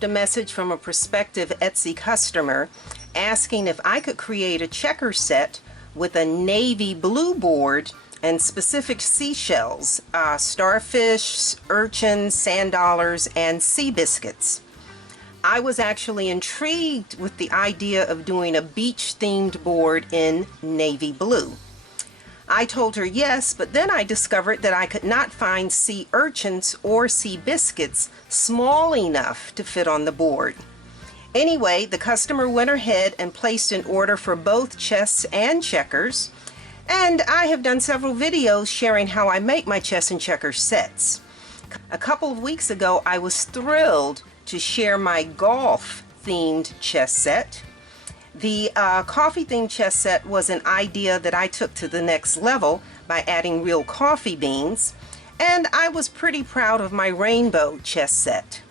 received a message from a prospective Etsy customer asking if I could create a checker set with a navy blue board and specific seashells, starfish, urchins, sand dollars, and sea biscuits. I was actually intrigued with the idea of doing a beach-themed board in navy blue. I told her yes, but then I discovered that I could not find sea urchins or sea biscuits small enough to fit on the board. Anyway, the customer went ahead and placed an order for both chests and checkers, and I have done several videos sharing how I make my chess and checker sets. A couple of weeks ago, I was thrilled to share my golf-themed chess set. The coffee-themed chess set was an idea that I took to the next level by adding real coffee beans, and I was pretty proud of my rainbow chess set.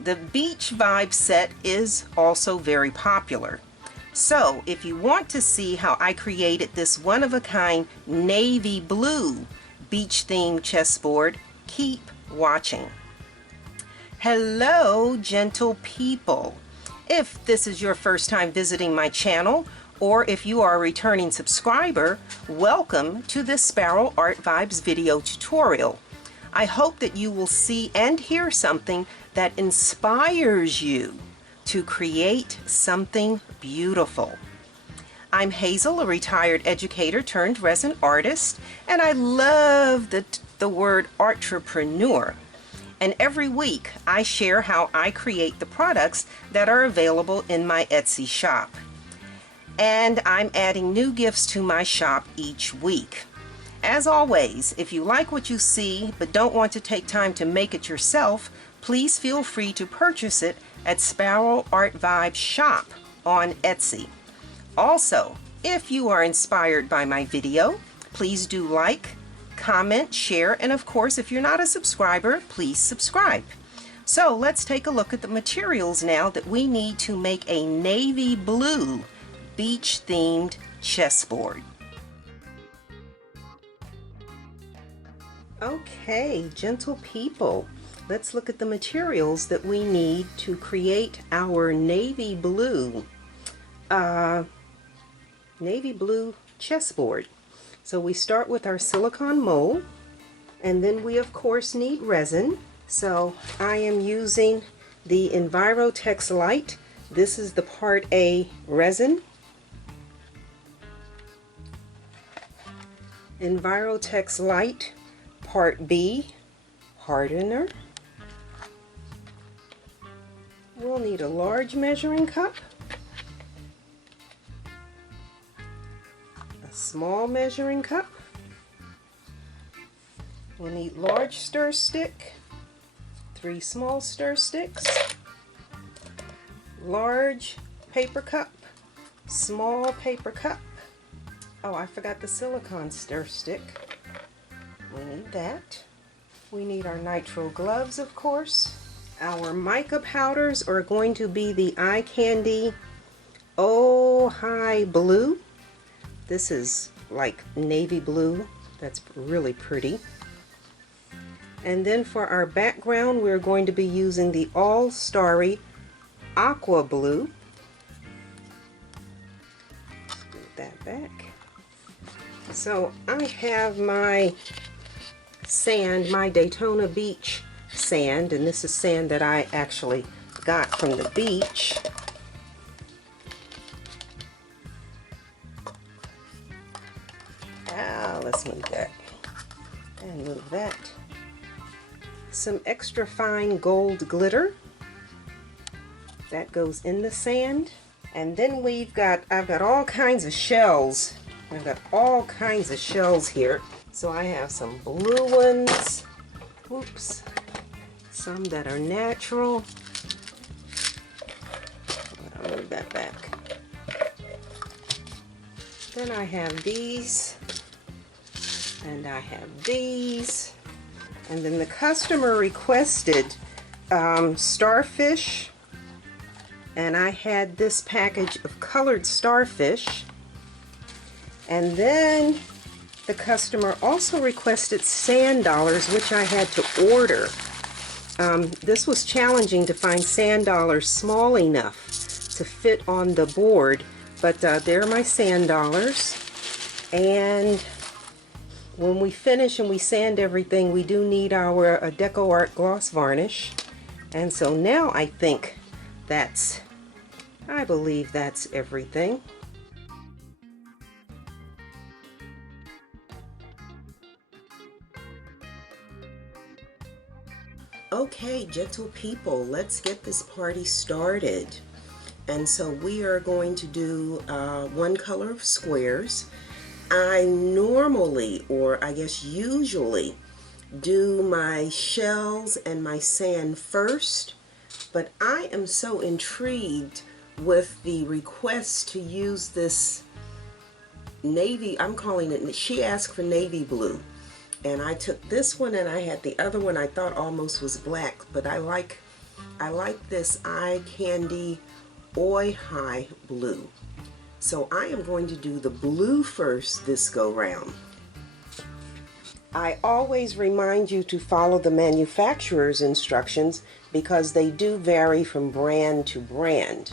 The beach vibe set is also very popular. So if you want to see how I created this one-of-a-kind navy blue beach-themed chessboard, keep watching. Hello, gentle people. If this is your first time visiting my channel, or if you are a returning subscriber, welcome to this Sparrow Art Vibes video tutorial. I hope that you will see and hear something that inspires you to create something beautiful. I'm Hazel, a retired educator turned resin artist, and I love the word entrepreneur. And every week I share how I create the products that are available in my Etsy shop. And I'm adding new gifts to my shop each week. As always, if you like what you see but don't want to take time to make it yourself, please feel free to purchase it at Sparrow Art Vibes Shop on Etsy. Also, if you are inspired by my video, please do like, comment, share, and of course, if you're not a subscriber, please subscribe. So let's take a look at the materials now that we need to make a navy blue beach-themed chessboard. Okay, gentle people, let's look at the materials that we need to create our navy blue chessboard. So we start with our silicone mold, and then we of course need resin. So I am using the Envirotex Light. This is the Part A resin. Envirotex Light Part B hardener. We'll need a large measuring cup, a small measuring cup. We'll need large stir stick, 3 small stir sticks, large paper cup, small paper cup. Oh, I forgot the silicone stir stick. We need that. We need our nitrile gloves, of course. Our mica powders are going to be the Eye Candy Oh Hi Blue. This is like navy blue. That's really pretty. And then for our background, we're going to be using the All Starry Aqua Blue. Put that back. So I have my sand, my Daytona Beach sand, and this is sand that I actually got from the beach. Let's move that and move that. Some extra fine gold glitter that goes in the sand, and then I've got all kinds of shells. I've got all kinds of shells here. So I have some blue ones, whoops, some that are natural. I'll move that back. Then I have these, and I have these, and then the customer requested starfish, and I had this package of colored starfish, and then the customer also requested sand dollars, which I had to order. This was challenging to find sand dollars small enough to fit on the board, but there are my sand dollars. And when we finish and we sand everything, we do need our Deco Art gloss varnish. And so now I believe that's everything. Okay, gentle people, let's get this party started. And so we are going to do one color of squares. I normally, or I guess usually, do my shells and my sand first, but I am so intrigued with the request to use this navy, I'm calling it, she asked for navy blue. And I took this one and I had the other one I thought almost was black, but I like this eye candy oi high blue. So I am going to do the blue first this go round. I always remind you to follow the manufacturer's instructions because they do vary from brand to brand.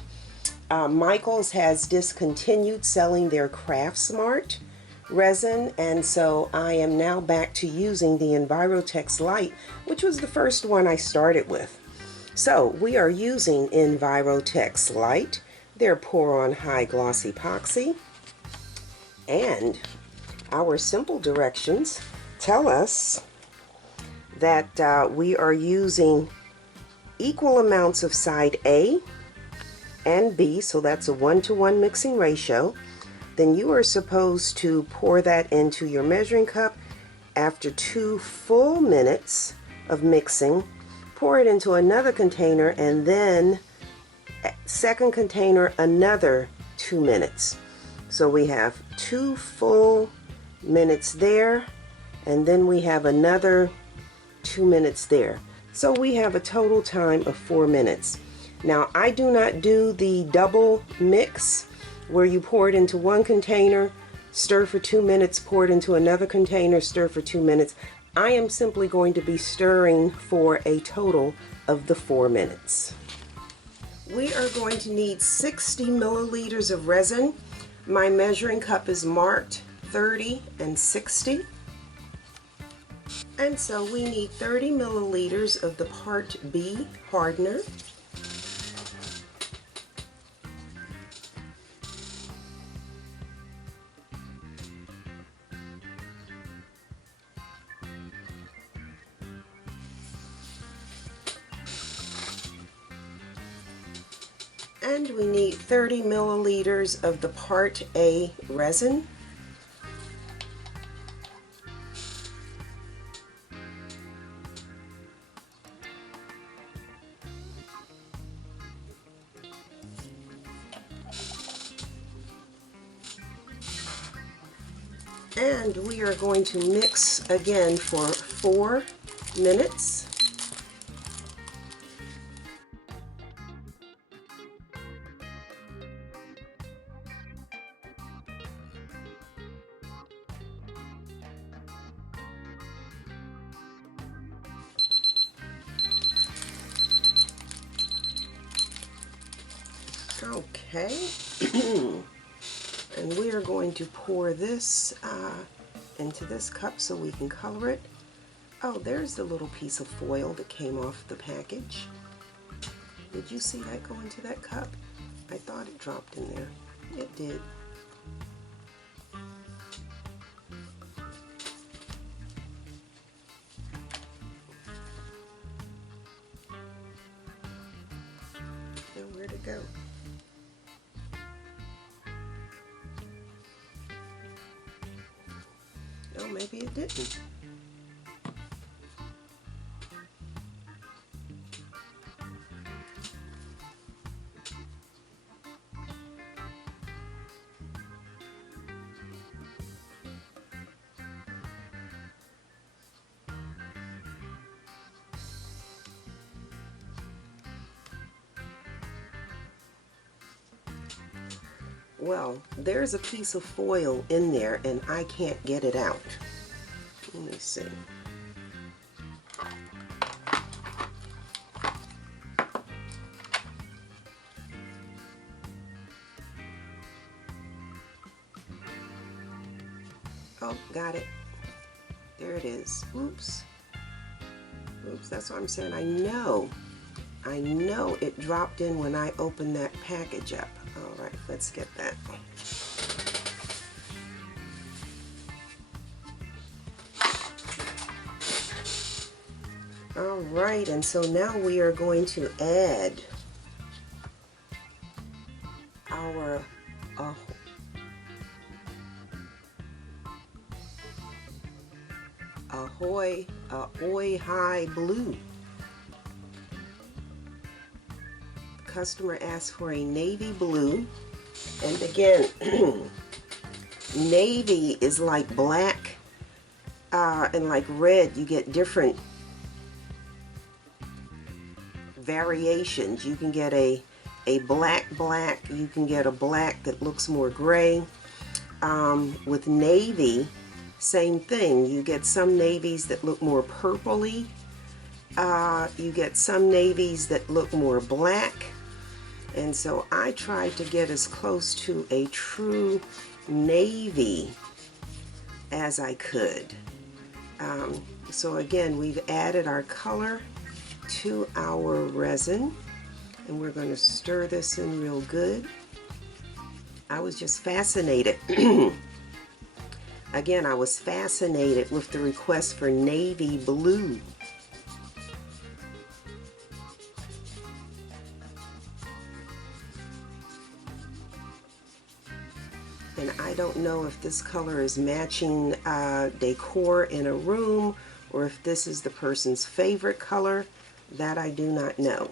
Michaels has discontinued selling their Craft Smart resin, and so I am now back to using the Envirotex Light, which was the first one I started with. So we are using Envirotex Light, their pour-on high gloss epoxy, and our simple directions tell us that we are using equal amounts of side A and B, so that's a 1-to-1 mixing ratio. Then you are supposed to pour that into your measuring cup. After 2 full minutes of mixing, pour it into another container, and then second container another 2 minutes. So we have 2 full minutes there, and then we have another 2 minutes there. So we have a total time of 4 minutes. Now I do not do the double mix where you pour it into one container, stir for 2 minutes, pour it into another container, stir for 2 minutes. I am simply going to be stirring for a total of the 4 minutes. We are going to need 60 milliliters of resin. My measuring cup is marked 30 and 60. And so we need 30 milliliters of the Part B hardener. And we need 30 milliliters of the Part A resin. And we are going to mix again for 4 minutes. Okay, and we are going to pour this into this cup so we can color it. Oh, there's the little piece of foil that came off the package. Did you see that go into that cup? I thought it dropped in there. It did. Now where'd it go? Oh, maybe it didn't. Well, there's a piece of foil in there and I can't get it out. Let me see. Oh, got it. There it is. Oops. Oops, that's what I'm saying. I know it dropped in when I opened that package up. All right, let's get that. All right, and so now we are going to add our Ahoy High Blue. The customer asked for a navy blue, and again, navy is like black and like red. You get different variations. You can get a black, you can get a black that looks more gray. With navy, same thing. You get some navies that look more purpley. You get some navies that look more black. And so I tried to get as close to a true navy as I could. So again, we've added our color to our resin, and we're going to stir this in real good. I was just fascinated. Again, I was fascinated with the request for navy blue. And I don't know if this color is matching decor in a room, or if this is the person's favorite color. That I do not know.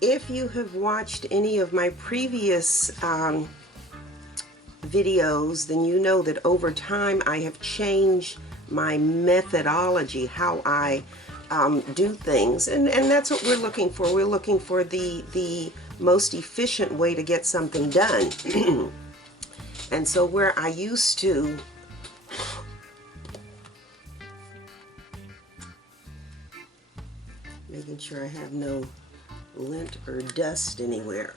If you have watched any of my previous videos, then you know that over time I have changed my methodology, how I do things, and that's what we're looking for. We're looking for the most efficient way to get something done. And so where I used to making sure I have no lint or dust anywhere.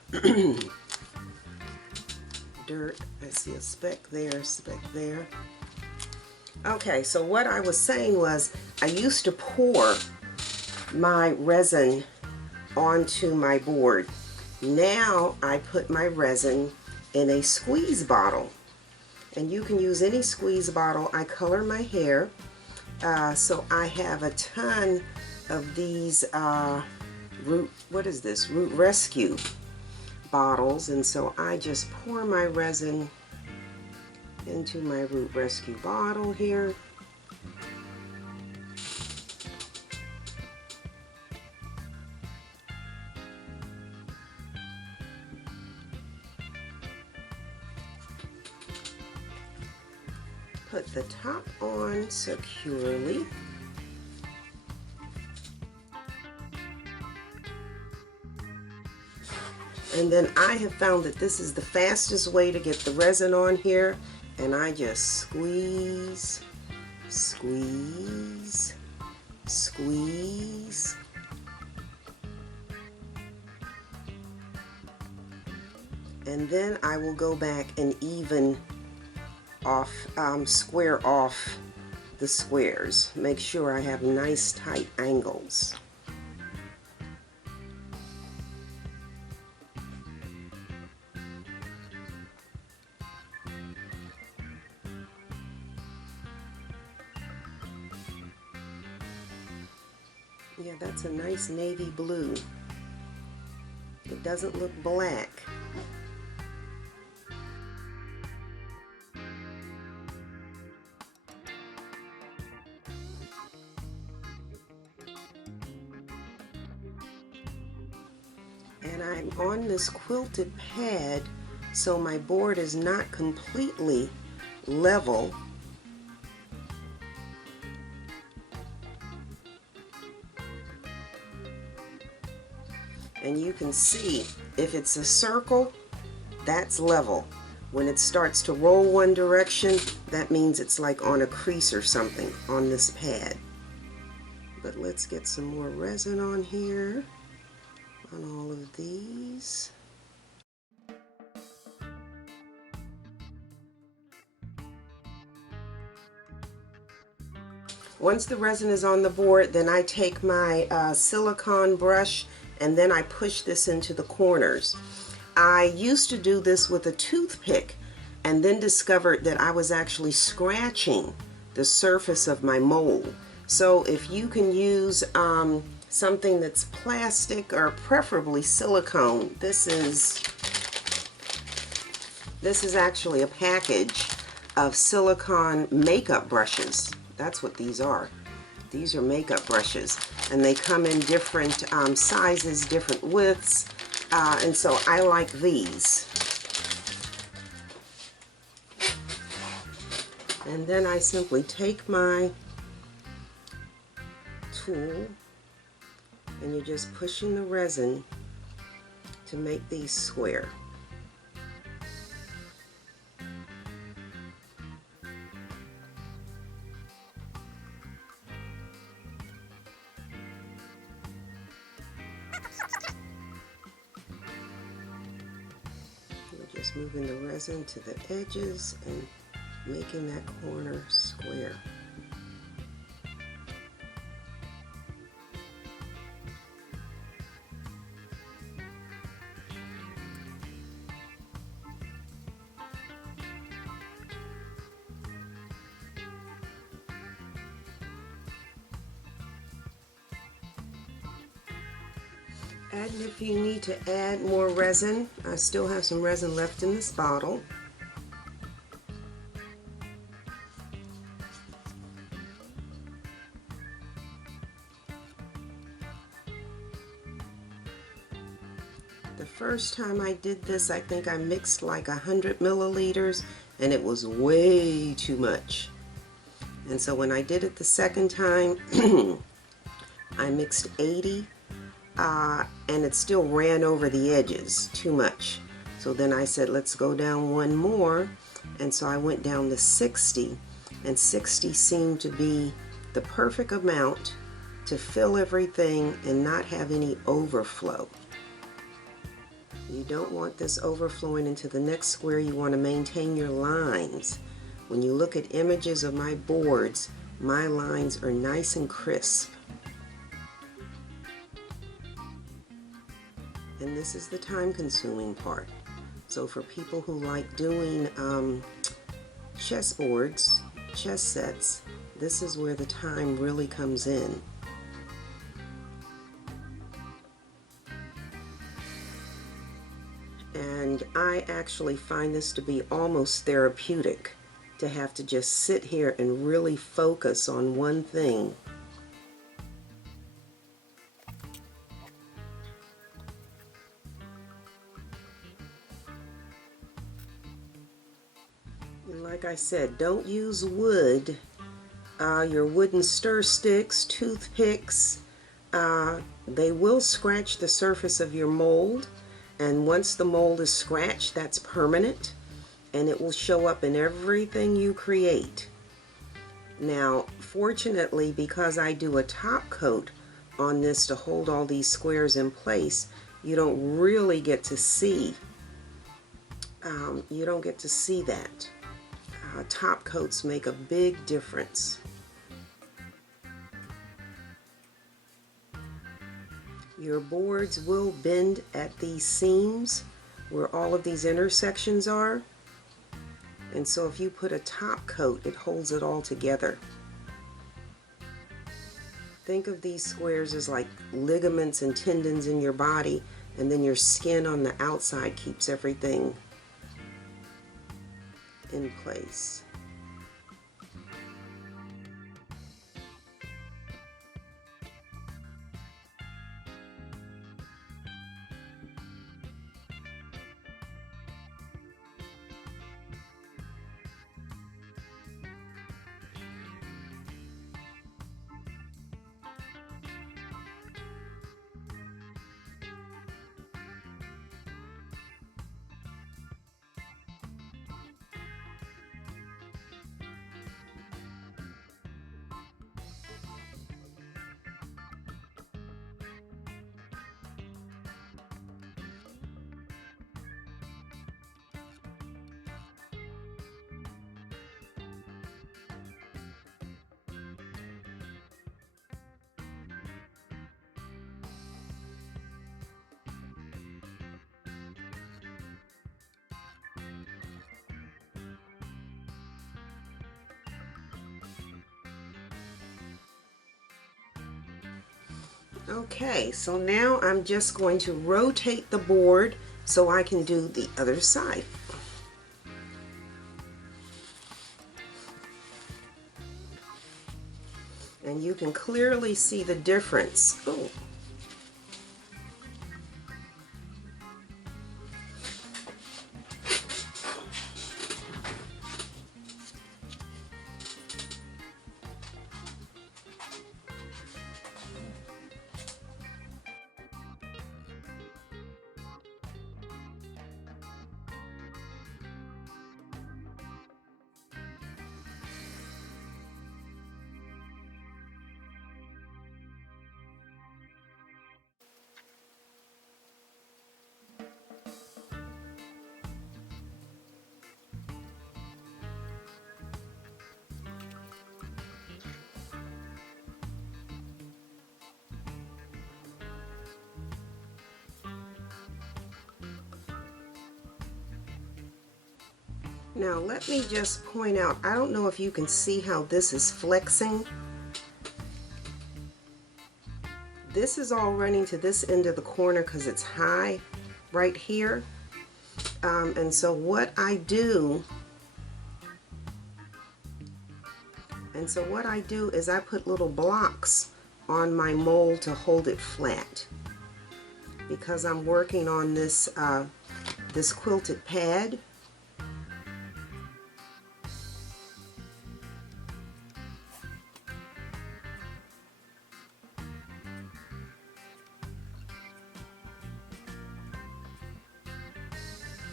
Dirt, I see a speck there, speck there. Okay, so what I was saying was I used to pour my resin onto my board. Now I put my resin in a squeeze bottle. And you can use any squeeze bottle. I color my hair, so I have a ton of these root rescue bottles, and so I just pour my resin into my root rescue bottle here. Put the top on securely. And then I have found that this is the fastest way to get the resin on here. And I just squeeze, squeeze, squeeze. And then I will go back and even off, square off the squares. Make sure I have nice tight angles. Yeah, that's a nice navy blue. It doesn't look black. And I'm on this quilted pad, so my board is not completely level. And you can see if it's a circle, that's level. When it starts to roll one direction, that means it's like on a crease or something on this pad. But let's get some more resin on here, on all of these. Once the resin is on the board, then I take my silicone brush and then I push this into the corners. I used to do this with a toothpick and then discovered that I was actually scratching the surface of my mold. So if you can use something that's plastic or preferably silicone, this is actually a package of silicone makeup brushes. That's what these are. These are makeup brushes, and they come in different sizes, different widths, and so I like these. And then I simply take my tool and you're just pushing the resin to make these square. You're just moving the resin to the edges and making that corner square. And if you need to add more resin, I still have some resin left in this bottle. The first time I did this, I think I mixed like 100 milliliters and it was way too much. And so when I did it the second time, I mixed 80 and it still ran over the edges too much. So then I said, let's go down one more. And so I went down to 60, and 60 seemed to be the perfect amount to fill everything and not have any overflow. You don't want this overflowing into the next square. You want to maintain your lines. When you look at images of my boards, my lines are nice and crisp. And this is the time-consuming part. So for people who like doing chessboards, chess sets, this is where the time really comes in. And I actually find this to be almost therapeutic, to have to just sit here and really focus on one thing. And like I said, don't use wood. Your wooden stir sticks, toothpicks, they will scratch the surface of your mold. And once the mold is scratched, that's permanent, and it will show up in everything you create. Now, fortunately, because I do a top coat on this to hold all these squares in place, you don't really get to see. You don't get to see that. Top coats make a big difference. Your boards will bend at these seams where all of these intersections are. And so if you put a top coat, it holds it all together. Think of these squares as like ligaments and tendons in your body, and then your skin on the outside keeps everything in place. Okay, so now I'm just going to rotate the board so I can do the other side. And you can clearly see the difference. Ooh. Now let me just point out, I don't know if you can see how this is flexing. This is all running to this end of the corner because it's high right here. And so what I do is I put little blocks on my mold to hold it flat, because I'm working on this this quilted pad.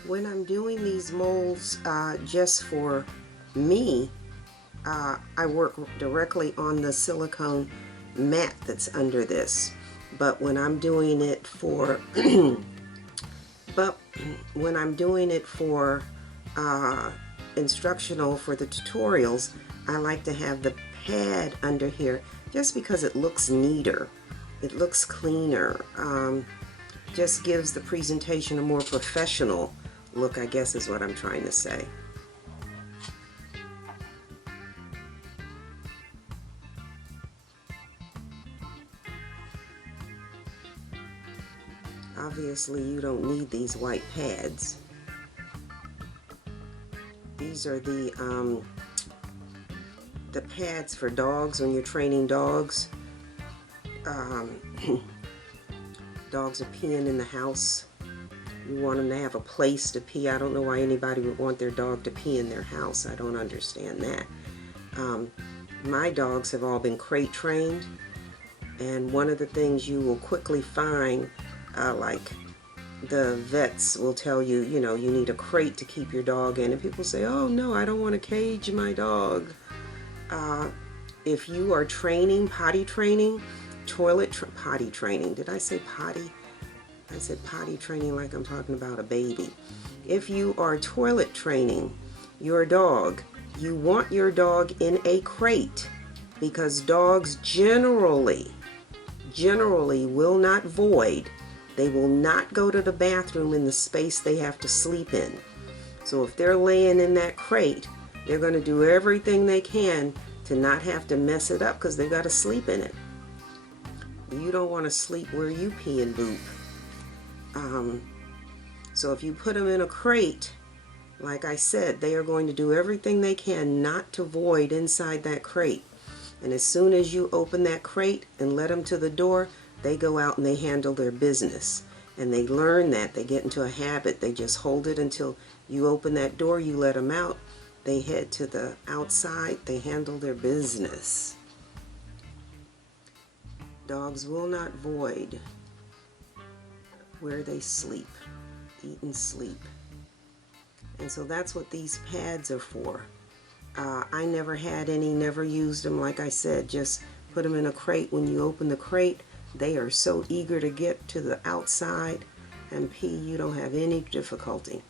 When I'm doing these molds just for me, I work directly on the silicone mat that's under this. But when I'm doing it for instructional for the tutorials, I like to have the pad under here just because it looks neater. It looks cleaner. Just gives the presentation a more professional look, I guess is what I'm trying to say. Obviously you don't need these white pads. These are the pads for dogs when you're training dogs. Dogs are peeing in the house. You want them to have a place to pee. I don't know why anybody would want their dog to pee in their house. I don't understand that. My dogs have all been crate trained, and one of the things you will quickly find, like the vets will tell you, you know, you need a crate to keep your dog in, and people say, oh no, I don't want to cage my dog. If you are training, potty training, potty training, did I say potty? I said potty training like I'm talking about a baby. If you are toilet training your dog, you want your dog in a crate, because dogs generally will not void. They will not go to the bathroom in the space they have to sleep in. So if they're laying in that crate, they're going to do everything they can to not have to mess it up, because they've got to sleep in it. You don't want to sleep where you pee and boop. So if you put them in a crate, like I said, they are going to do everything they can not to void inside that crate. And as soon as you open that crate and let them to the door, they go out and they handle their business. And they learn that. They get into a habit. They just hold it until you open that door, you let them out. They head to the outside. They handle their business. Dogs will not void where they sleep, eat and sleep. And so that's what these pads are for. I never had any, never used them. Like I said, just put them in a crate. When you open the crate, they are so eager to get to the outside and pee, you don't have any difficulty.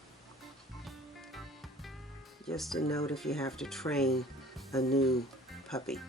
Just a note if you have to train a new puppy.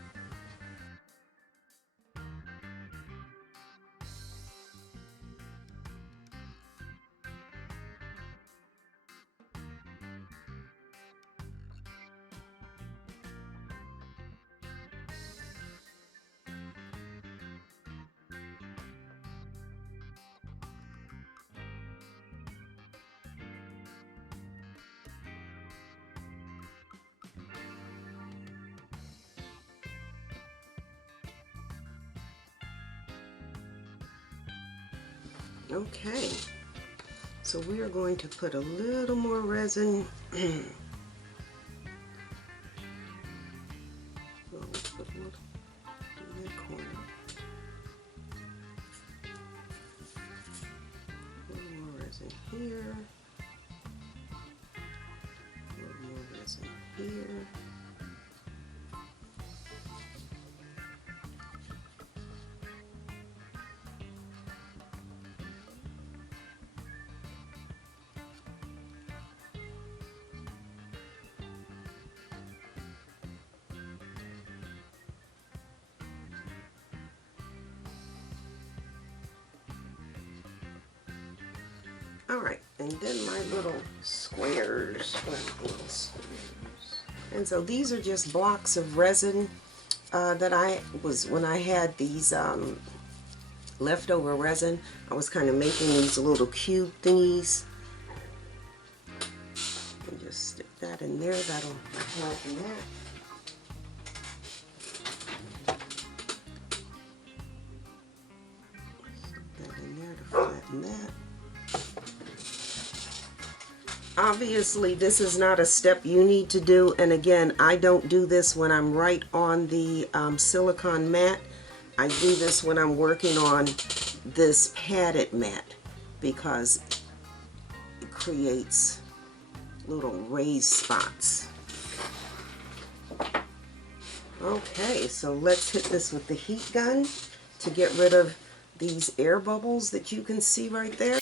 Okay, so we are going to put a little more resin. Well, let's put a little in that corner. A little more resin here. A little more resin here. Alright, and then my little squares. And so these are just blocks of resin that when I had these leftover resin, I was kind of making these little cube thingies. And just stick that in there, that'll help in that. Stick that in there to flatten that. Obviously, this is not a step you need to do, and again, I don't do this when I'm right on the silicone mat. I do this when I'm working on this padded mat because it creates little raised spots. Okay, so let's hit this with the heat gun to get rid of these air bubbles that you can see right there.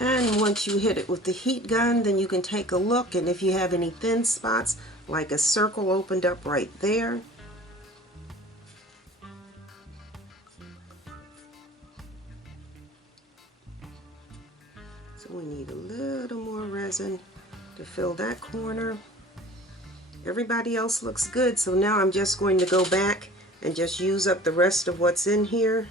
And once you hit it with the heat gun, then you can take a look, and if you have any thin spots, like a circle opened up right there, so we need a little more resin to fill that corner. Everybody else looks good, so now I'm just going to go back and just use up the rest of what's in here.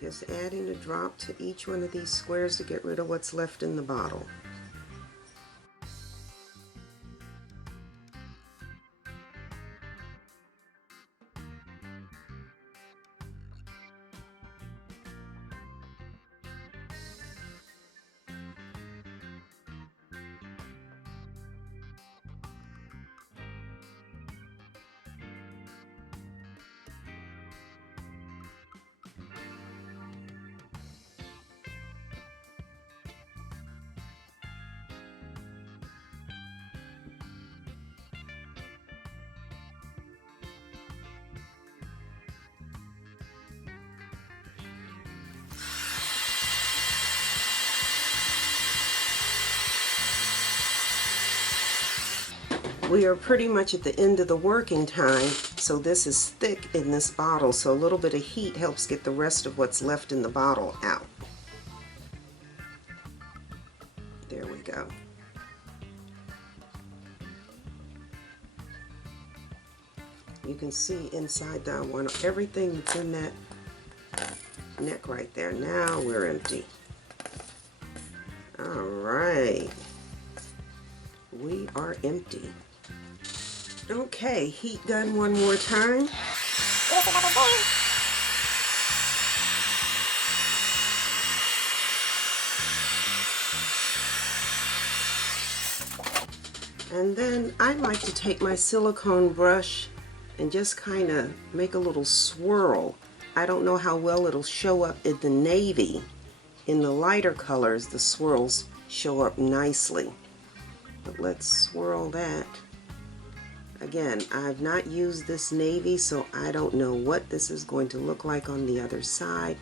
Just adding a drop to each one of these squares to get rid of what's left in the bottle. We are pretty much at the end of the working time, so this is thick in this bottle, so a little bit of heat helps get the rest of what's left in the bottle out. There we go. You can see inside that one, everything that's in that neck right there. Now we're empty. All right. We are empty. Okay, heat gun one more time. And then I like to take my silicone brush and just kind of make a little swirl. I don't know how well it'll show up in the navy. In the lighter colors, the swirls show up nicely. But let's swirl that. Again, I've not used this navy, so I don't know what this is going to look like on the other side,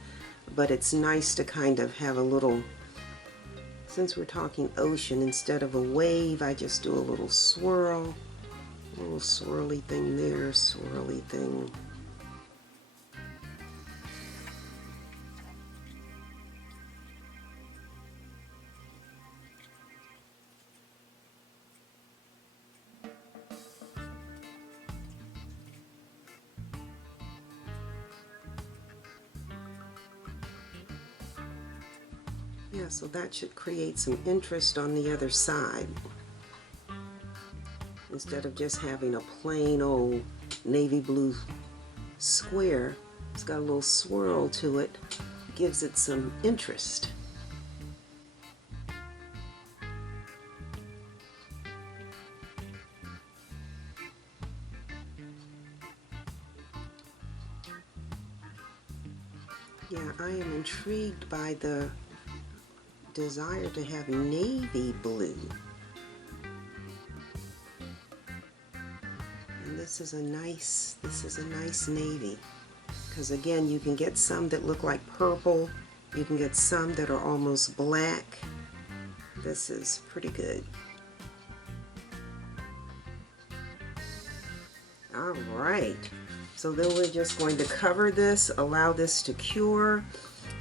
but it's nice to kind of have a little, since we're talking ocean, instead of a wave, I just do a little swirl, a little swirly thing there, swirly thing. Yeah, so that should create some interest on the other side. Instead of just having a plain old navy blue square, it's got a little swirl to it, gives it some interest. Yeah, I am intrigued by the desire to have navy blue. And this is a nice navy. Because again, you can get some that look like purple. You can get some that are almost black. This is pretty good. All right. So then we're just going to cover this, allow this to cure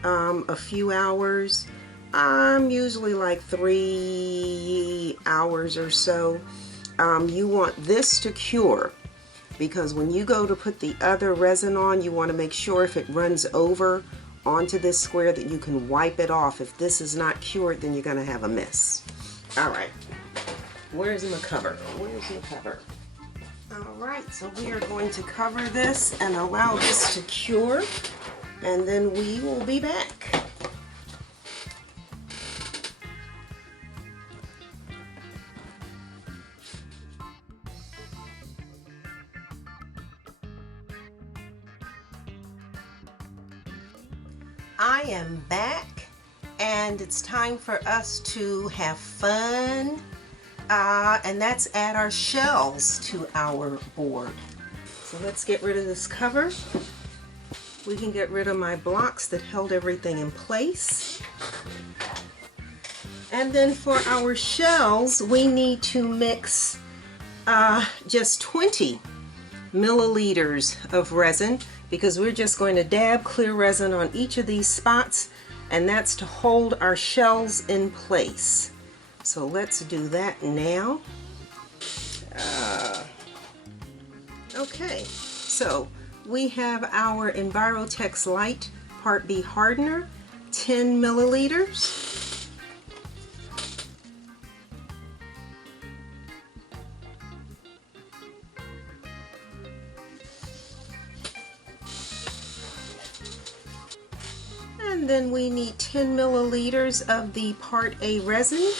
a few hours. Usually like 3 hours or so. You want this to cure, because when you go to put the other resin on, you want to make sure if it runs over onto this square that you can wipe it off. If this is not cured, then you're going to have a mess. All right. Where's my cover? Where's my cover? Alright, so we are going to cover this and allow this to cure, and then we will be back. I am back, and it's time for us to have fun. And that's add our shells to our board. So let's get rid of this cover. We can get rid of my blocks that held everything in place. And then for our shells, we need to mix just 20 milliliters of resin, because we're just going to dab clear resin on each of these spots, and that's to hold our shells in place. So let's do that now. Okay, so we have our Envirotex Light Part B hardener, 10 milliliters. And then we need 10 milliliters of the Part A resin.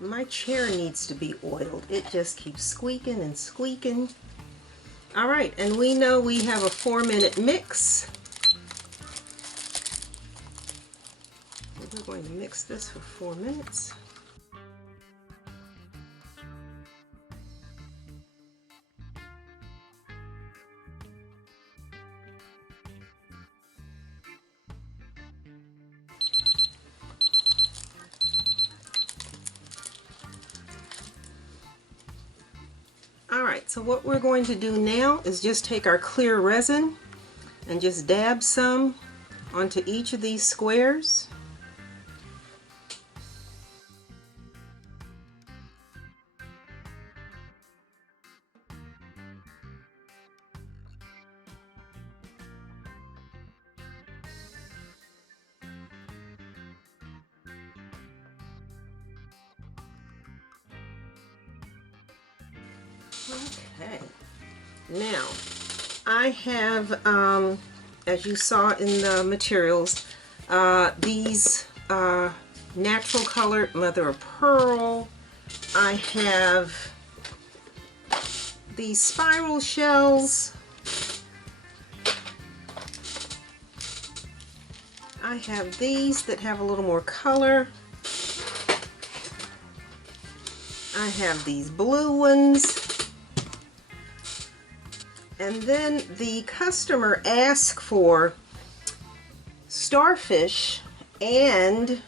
My chair needs to be oiled. It just keeps squeaking and squeaking. All right, and we know we have a 4-minute mix. We're going to mix this for 4 minutes. Alright, so what we're going to do now is just take our clear resin and just dab some onto each of these squares. Okay, now I have, as you saw in the materials, these natural colored mother of pearl. I have these spiral shells. I have these that have a little more color. I have these blue ones. And then the customer asked for Starfish, and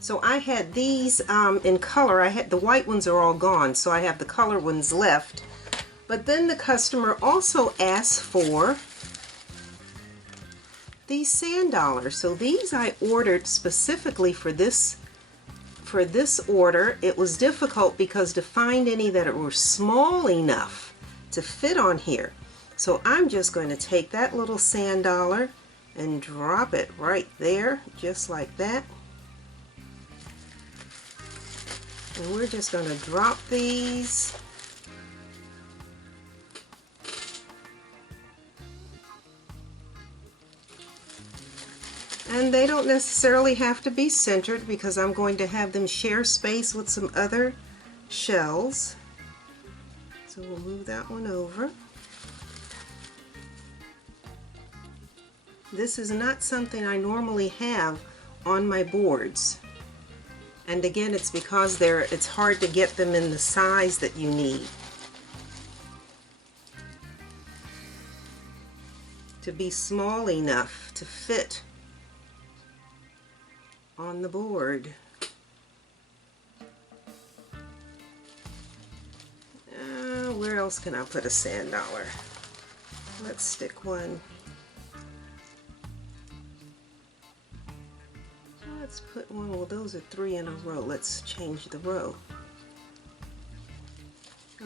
so I had these in color. I had the white ones are all gone, so I have the color ones left. But then the customer also asked for these sand dollars. So these I ordered specifically for this order. It was difficult because to find any that were small enough to fit on here. So I'm just going to take that little sand dollar and drop it right there, just like that. And we're just going to drop these. And they don't necessarily have to be centered because I'm going to have them share space with some other shells. So we'll move that one over. This is not something I normally have on my boards. And again, it's because it's hard to get them in the size that you need to be small enough to fit on the board. Where else can I put a sand dollar? Let's stick one. Let's put one. Well, those are 3 in a row. Let's change the row.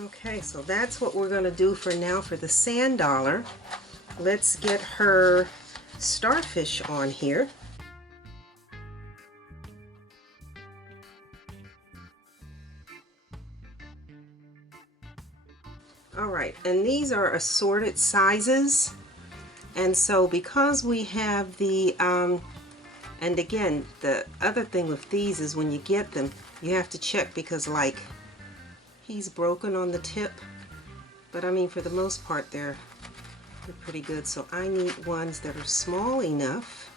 Okay, so that's what we're going to do for now for the sand dollar. Let's get her starfish on here. Alright, and these are assorted sizes, and so because we have the, and again, the other thing with these is when you get them, you have to check because like, he's broken on the tip, but I mean for the most part they're pretty good, so I need ones that are small enough.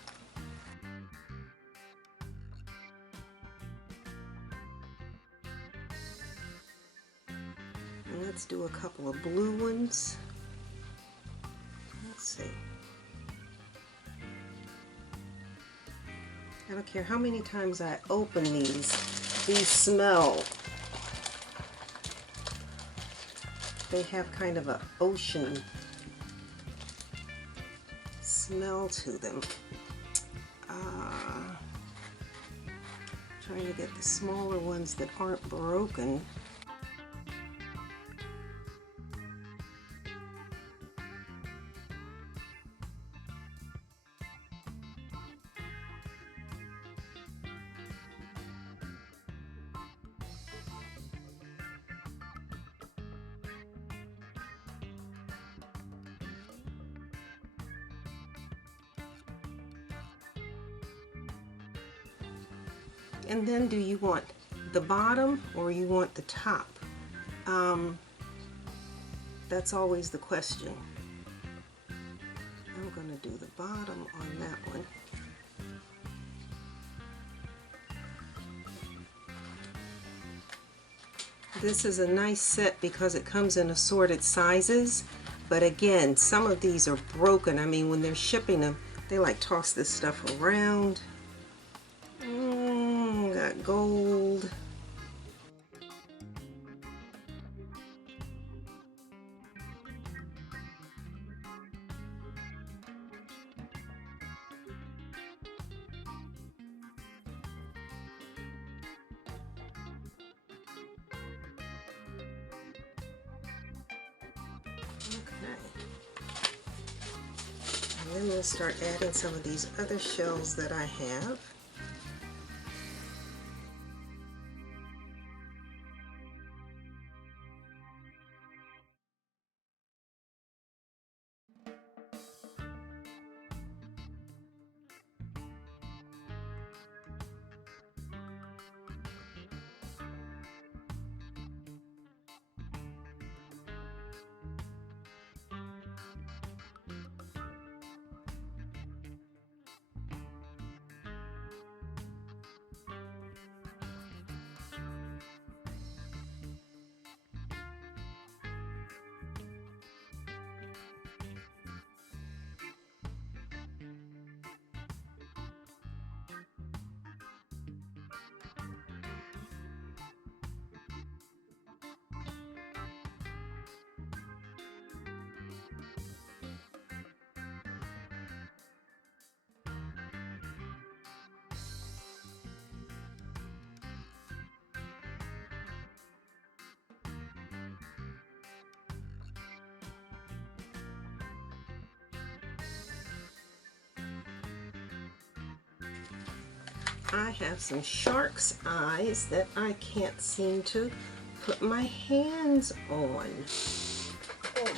Let's do a couple of blue ones. Let's see. I don't care how many times I open these smell. They have kind of an ocean smell to them. Trying to get the smaller ones that aren't broken. And then do you want the bottom or you want the top? That's always the question. I'm going to do the bottom on that one. This is a nice set because it comes in assorted sizes, but again, some of these are broken. I mean, when they're shipping them, they like toss this stuff around. Got gold. And then we'll start adding some of these other shells that I have. I have some shark's eyes that I can't seem to put my hands on. Oh.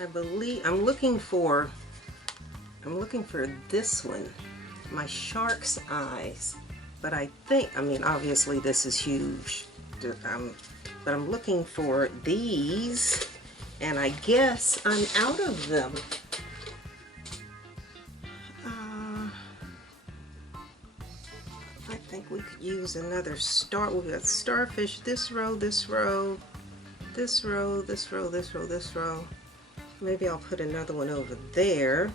I believe I'm looking for this one, my shark's eyes, but I think, I mean, obviously this is huge, but I'm looking for these, and I guess I'm out of them. I think we could use another star. We've got starfish this row, this row, this row, this row, this row, this row. Maybe I'll put another one over there.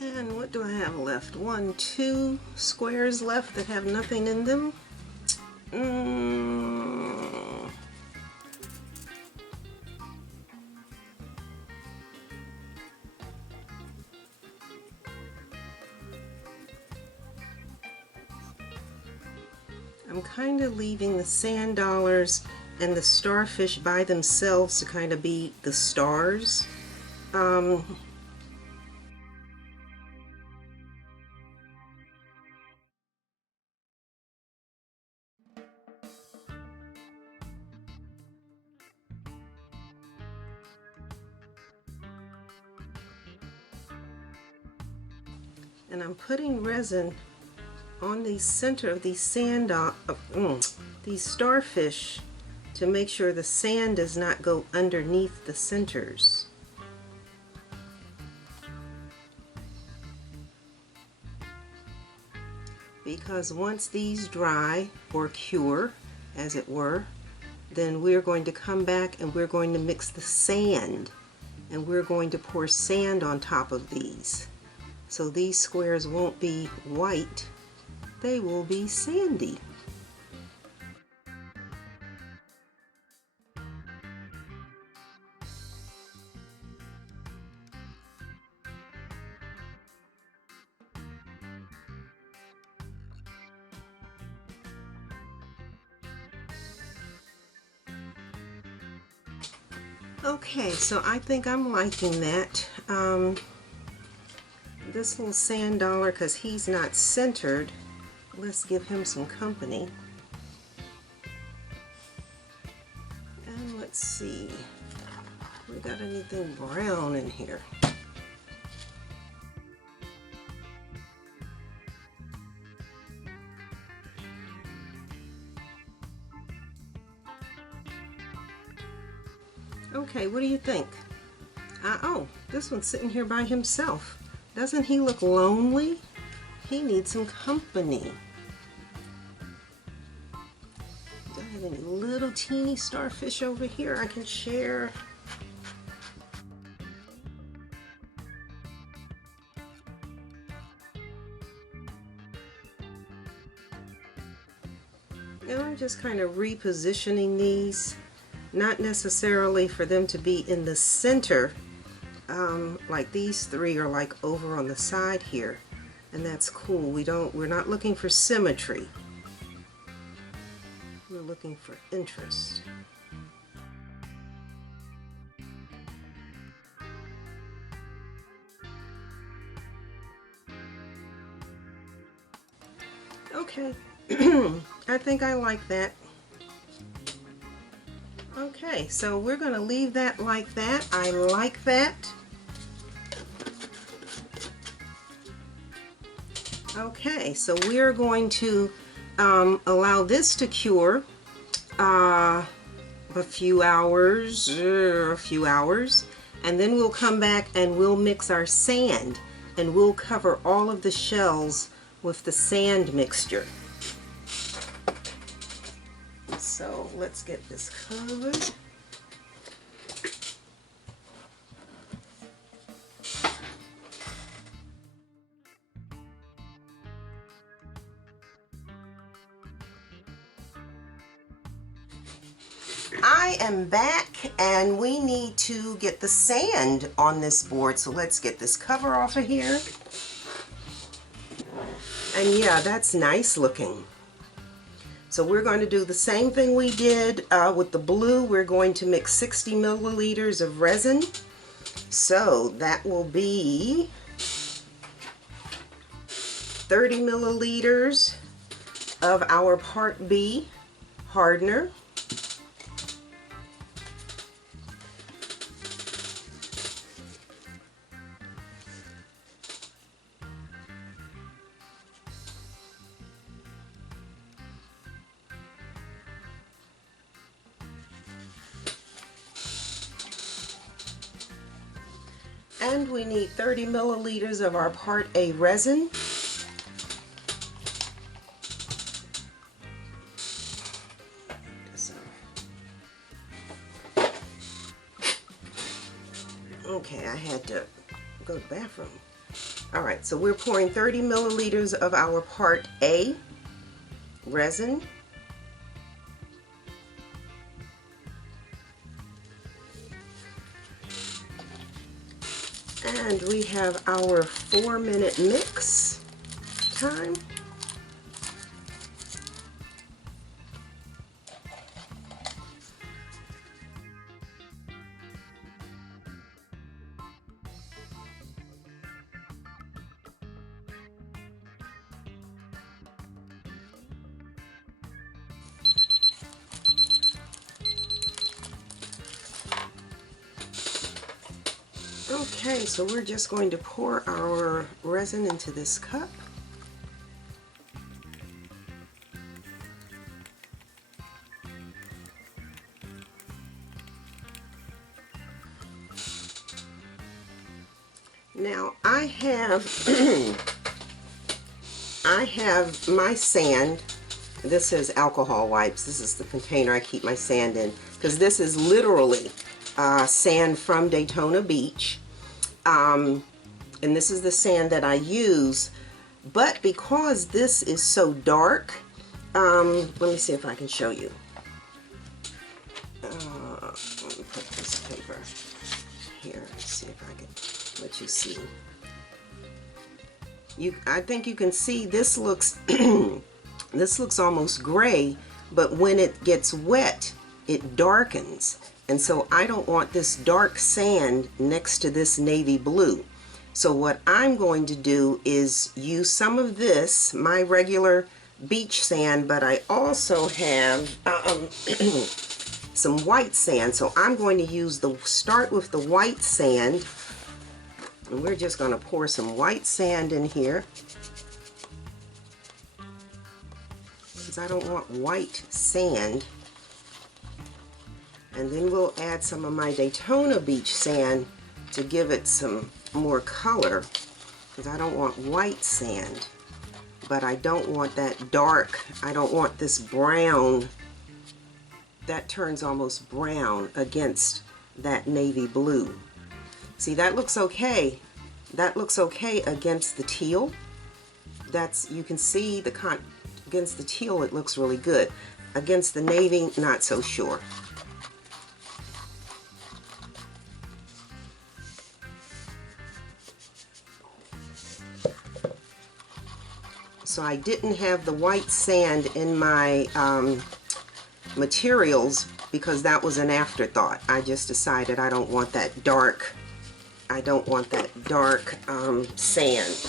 And what do I have left? 1, 2 squares left that have nothing in them. I'm kind of leaving the sand dollars and the starfish by themselves to kind of be the stars. And I'm putting resin on the center of these these starfish to make sure the sand does not go underneath the centers. Because once these dry or cure, as it were, then we're going to come back and we're going to mix the sand, and we're going to pour sand on top of these. So these squares won't be white, they will be sandy. Okay, so I think I'm liking that. This little sand dollar, because he's not centered, let's give him some company. And let's see, we got anything brown in here? Okay, what do you think? Oh, this one's sitting here by himself. Doesn't he look lonely? He needs some company. Do I have any little teeny starfish over here I can share? And I'm just kind of repositioning these. Not necessarily for them to be in the center, like these three are like over on the side here, and that's cool. We're not looking for symmetry. We're looking for interest. Okay, I think I like that. Okay, so we're going to leave that like that. I like that. Okay, so we're going to allow this to cure a few hours, and then we'll come back and we'll mix our sand, and we'll cover all of the shells with the sand mixture. So let's get this covered. I am back and we need to get the sand on this board. So let's get this cover off of here. And yeah, that's nice looking. So we're going to do the same thing we did with the blue. We're going to mix 60 milliliters of resin. So that will be 30 milliliters of our Part B hardener. And we need 30 milliliters of our Part A resin. Okay, I had to go to the bathroom. All right, so we're pouring 30 milliliters of our Part A resin. And we have our 4-minute mix time. Okay, so we're just going to pour our resin into this cup. Now I have I have my sand. This is alcohol wipes. This is the container I keep my sand in, because this is literally sand from Daytona Beach. And this is the sand that I use, but because this is so dark, let me see if I can show you. Let me put this paper here, see if I can let you see. I think you can see this looks this looks almost gray, but when it gets wet, it darkens. And so I don't want this dark sand next to this navy blue. So what I'm going to do is use some of this, my regular beach sand, but I also have some white sand. So I'm going to start with the white sand. And we're just going to pour some white sand in here, because I don't want white sand. And then we'll add some of my Daytona Beach sand to give it some more color, because I don't want white sand, but I don't want that dark, I don't want this brown, that turns almost brown against that navy blue. See, that looks okay. That looks okay against the teal. You can see against the teal it looks really good. Against the navy, not so sure. So I didn't have the white sand in my materials because that was an afterthought. I just decided I don't want that dark, sand.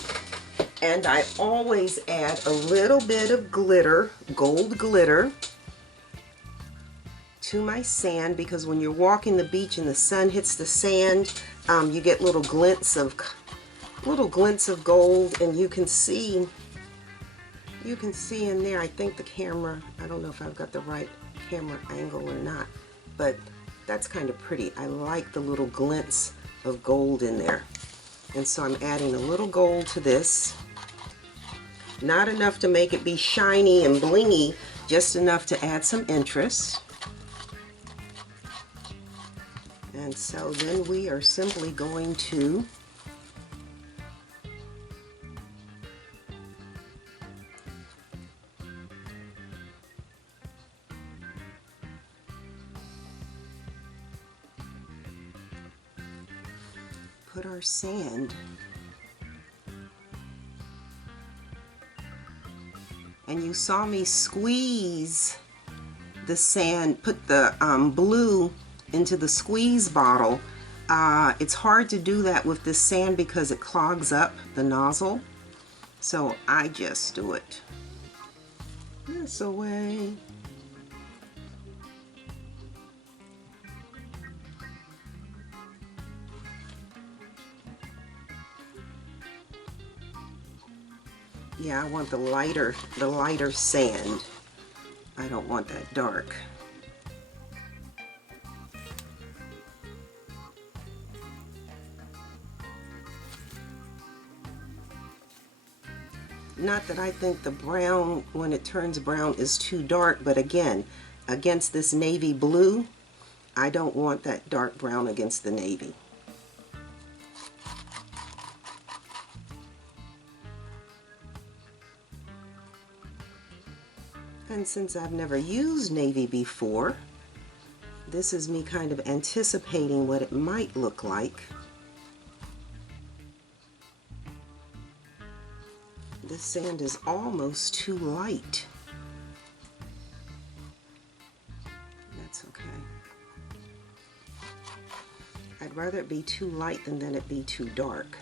And I always add a little bit of glitter, gold glitter, to my sand, because when you're walking the beach and the sun hits the sand, you get little glints of gold, and you can see in there. I think the camera, I don't know if I've got the right camera angle or not, but that's kind of pretty. I like the little glints of gold in there. And so I'm adding a little gold to this. Not enough to make it be shiny and blingy, just enough to add some interest. And so then we are simply going to put our sand, and you saw me squeeze the sand, put the blue into the squeeze bottle. It's hard to do that with this sand because it clogs up the nozzle, so I just do it this way. Yeah, I want the lighter sand. I don't want that dark. Not that I think the brown, when it turns brown, is too dark, but again, against this navy blue, I don't want that dark brown against the navy. And since I've never used navy before, this is me kind of anticipating what it might look like. This sand is almost too light. That's okay. I'd rather it be too light than it be too dark.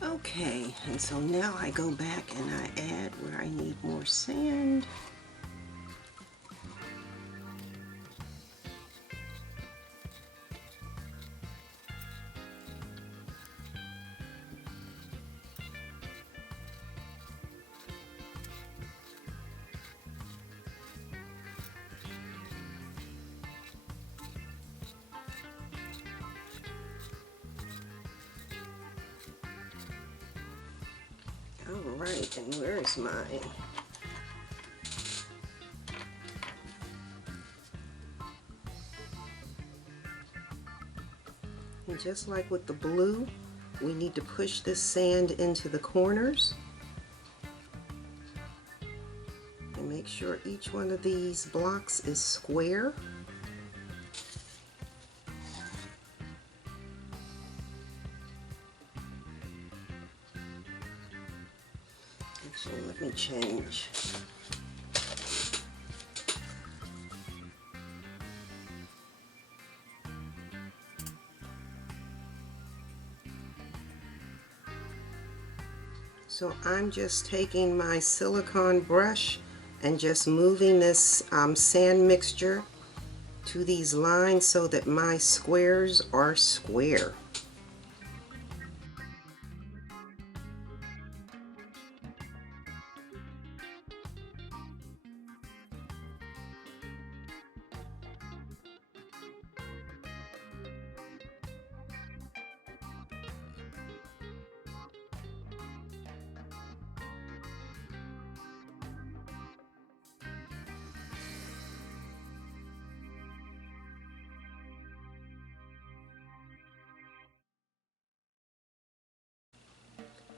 Okay, and so now I go back and I add where I need more sand. Alright, and where's mine? And just like with the blue, we need to push this sand into the corners and make sure each one of these blocks is square. Actually, let me change. So I'm just taking my silicone brush and just moving this sand mixture to these lines so that my squares are square.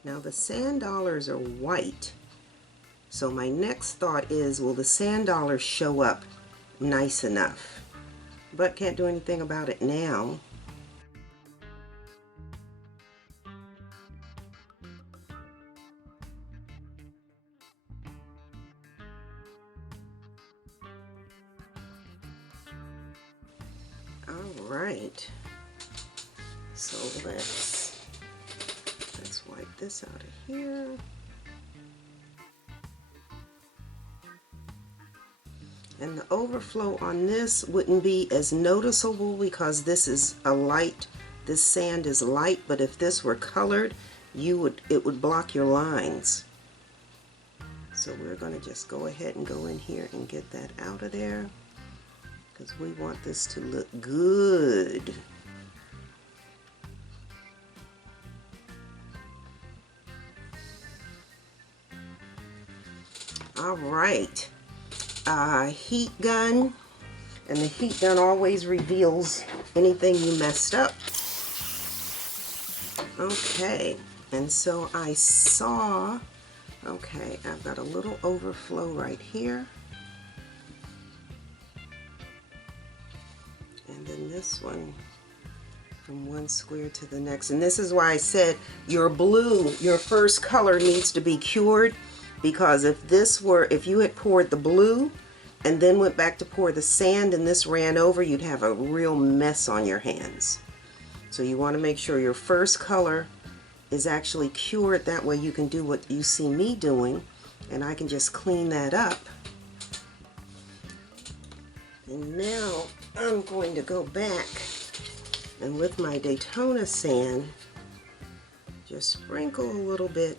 Now the sand dollars are white, so my next thought is, will the sand dollars show up nice enough? But can't do anything about it now. All right, so let's wipe this out of here. And the overflow on this wouldn't be as noticeable because this is a light, this sand is light, but if this were colored, it would block your lines. So we're going to just go ahead and go in here and get that out of there because we want this to look good. All right, heat gun, and the heat gun always reveals anything you messed up. Okay, and so I saw, okay, I've got a little overflow right here. And then this one from one square to the next. And this is why I said your blue, your first color needs to be cured, because if you had poured the blue and then went back to pour the sand and this ran over, you'd have a real mess on your hands. So you want to make sure your first color is actually cured. That way you can do what you see me doing, and I can just clean that up. And now I'm going to go back and with my Daytona sand, just sprinkle a little bit.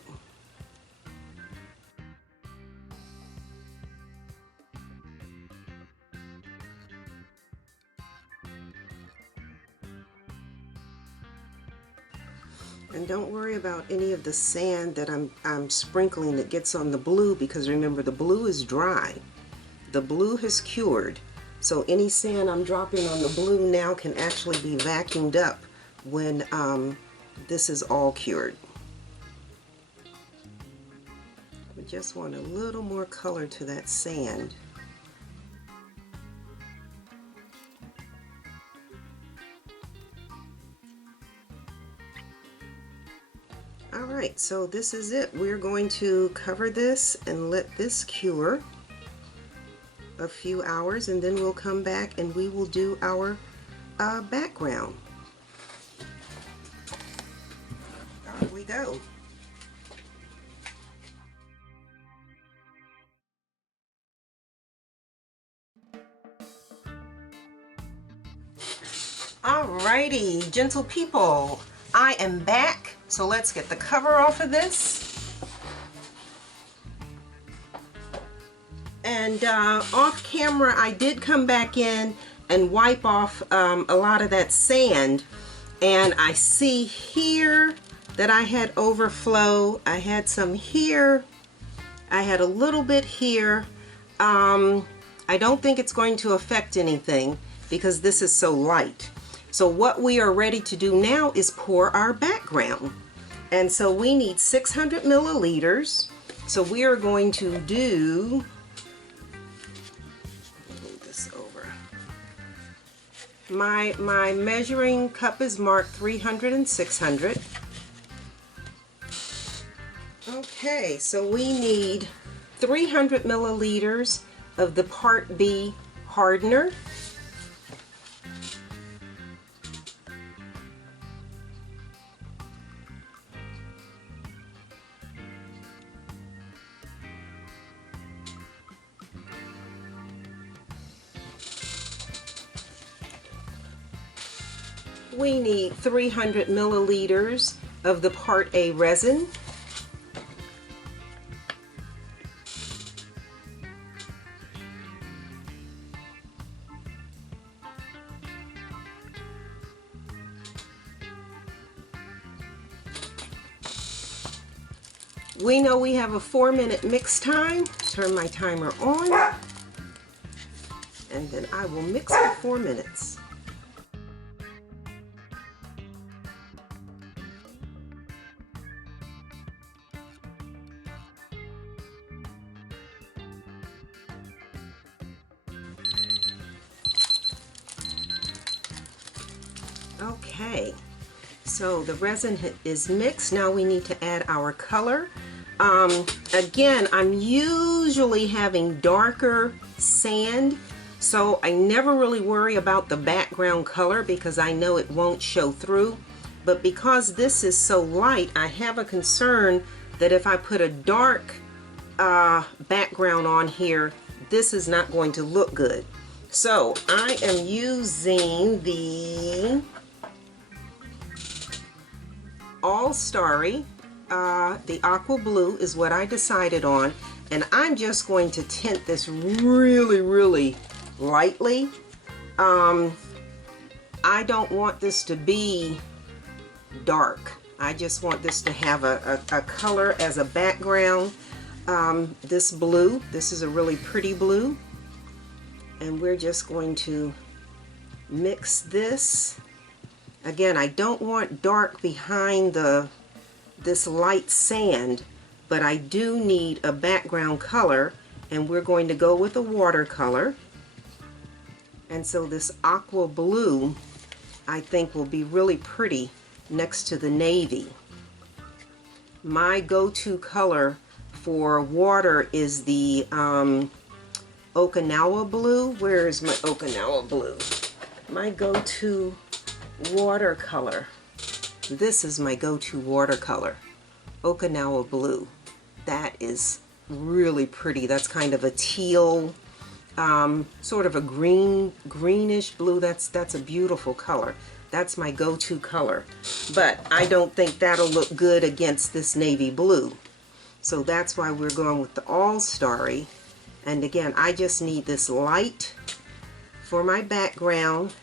And don't worry about any of the sand that I'm sprinkling that gets on the blue, because remember, the blue is dry. The blue has cured. So any sand I'm dropping on the blue now can actually be vacuumed up when this is all cured. We just want a little more color to that sand. Alright, so this is it. We're going to cover this and let this cure a few hours, and then we'll come back and we will do our background. There we go. Alrighty, gentle people, I am back. So let's get the cover off of this. And off camera, I did come back in and wipe off a lot of that sand. And I see here that I had overflow. I had some here. I had a little bit here. I don't think it's going to affect anything because this is so light. So what we are ready to do now is pour our background. And so we need 600 milliliters. So we are going to do, move this over. My measuring cup is marked 300 and 600. Okay, so we need 300 milliliters of the Part B hardener. We need 300 milliliters of the Part A resin. We know we have a 4-minute mix time. Turn my timer on, and then I will mix for 4 minutes. Okay, so the resin is mixed. Now we need to add our color. Again, I'm usually having darker sand, so I never really worry about the background color because I know it won't show through. But because this is so light, I have a concern that if I put a dark background on here, this is not going to look good. So I am using the All Starry, the aqua blue is what I decided on, and I'm just going to tint this really lightly. I don't want this to be dark. I just want this to have a color as a background. This blue, this is a really pretty blue, and we're just going to mix this. Again, I don't want dark behind this light sand, but I do need a background color, and we're going to go with a watercolor. And so this aqua blue, I think, will be really pretty next to the navy. My go-to color for water is the Okinawa blue. Where is my Okinawa blue? My go-to watercolor. This is my go-to watercolor, Okinawa blue. That is really pretty. That's kind of a teal, sort of a greenish blue. That's a beautiful color. That's my go-to color. But I don't think that'll look good against this navy blue. So that's why we're going with the All Starry. And again, I just need this light for my background.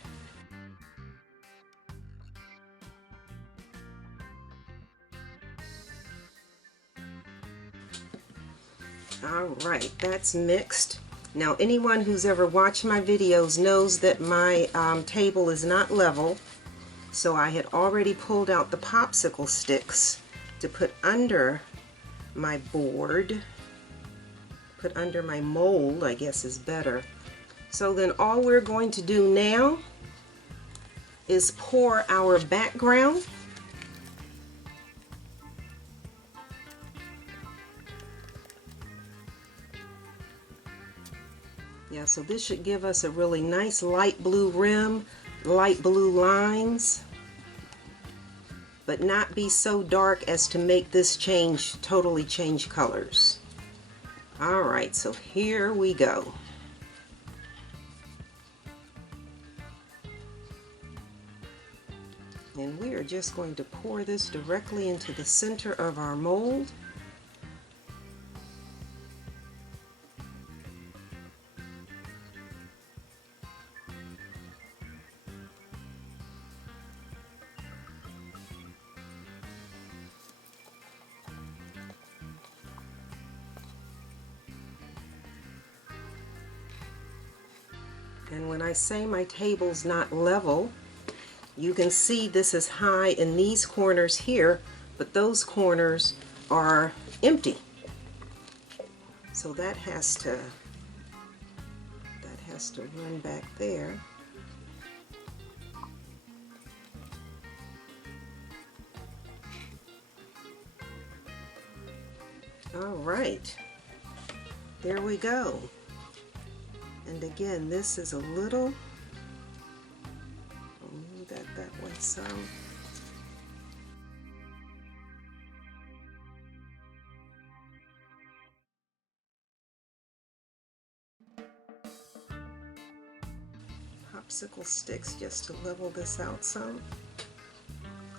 Alright, that's mixed. Now anyone who's ever watched my videos knows that my table is not level, so I had already pulled out the popsicle sticks to put under my board, put under my mold, I guess is better. So then all we're going to do now is pour our background. Yeah, so this should give us a really nice light blue rim, light blue lines, but not be so dark as to make this totally change colors. Alright, so here we go. And we are just going to pour this directly into the center of our mold. And when I say my table's not level, you can see this is high in these corners here, but those corners are empty. So that has to run back there. All right, there we go. And again, this is a little, move that way some. Popsicle sticks just to level this out some,